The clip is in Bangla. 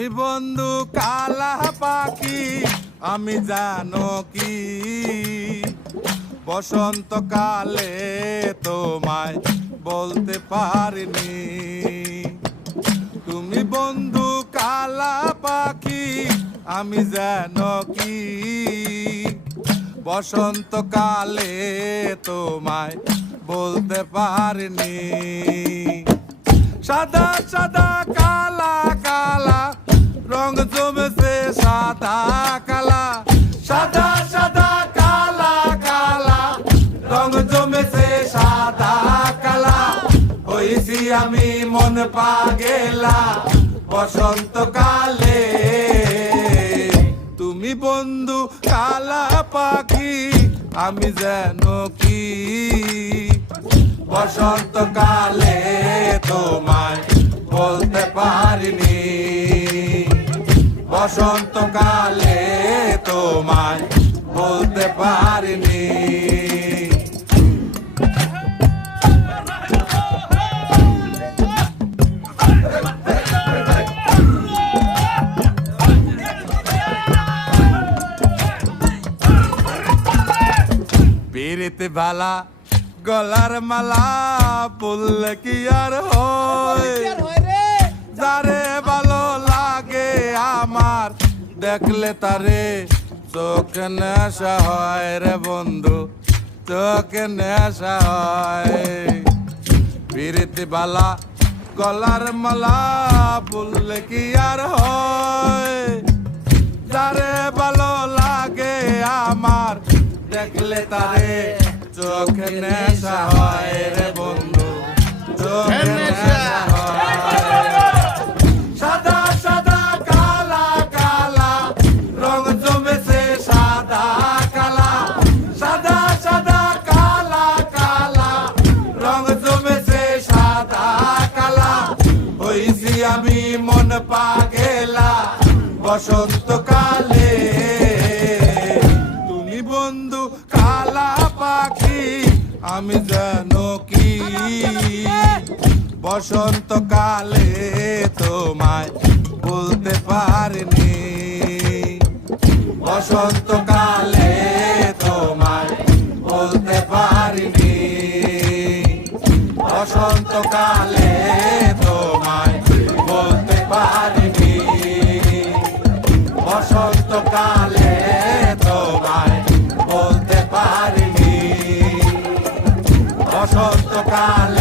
তুমি বন্ধু কালা পাখি আমি জানো কি বসন্তকালে তোমায় বলতে পারিনি। তুমি বন্ধু কালা পাখি আমি জানো কি বসন্তকালে তোমায় বলতে পারিনি। সাদা সাদা কালা কালা রং জমেছে সাদা কালা, সাদা সাদা কালা কালা রং জমেছে সাদা কালা। হইছি আমি মন পাগেলা বসন্তকালে। তুমি বন্ধু কালা পাখি আমি যেন কি বসন্তকালে তোমায় বলতে পারিনি। বসন্তকালে তোমায় বলতে পারিনি। পিরিতে বালা গলার মালা বললে কি আর হয়, যারে ভালো লাগে আমার দেখলে তারে চোখে নেশা হয় রে বন্ধু, চোখে নেশা হয়। পিরিতে বালা গলার মালা বললে কি আর হয়, যারে ভালো লাগে আমার দেখলে তারে চোখে নেশা হয় রে বন্ধু, চোখে নেশা হয়। সাদা সাদা কালা কালা রং জমেছে সাদা কালা, সাদা সাদা কালা কালা রং জমেছে সাদা কালা। হইছি আমি মন পাগেলা বসন্তকালে। তুমি বন্ধু কালা পাখি আমি জানো কি বসন্তকালে তোমায় বলতে পারিনি। বসন্তকালে তোমায় বলতে পারিনি। বসন্তকালে তোমায় বলতে পারিনি। বসন্তকালে তোমায় বলতে পারিনি। বসন্তকালে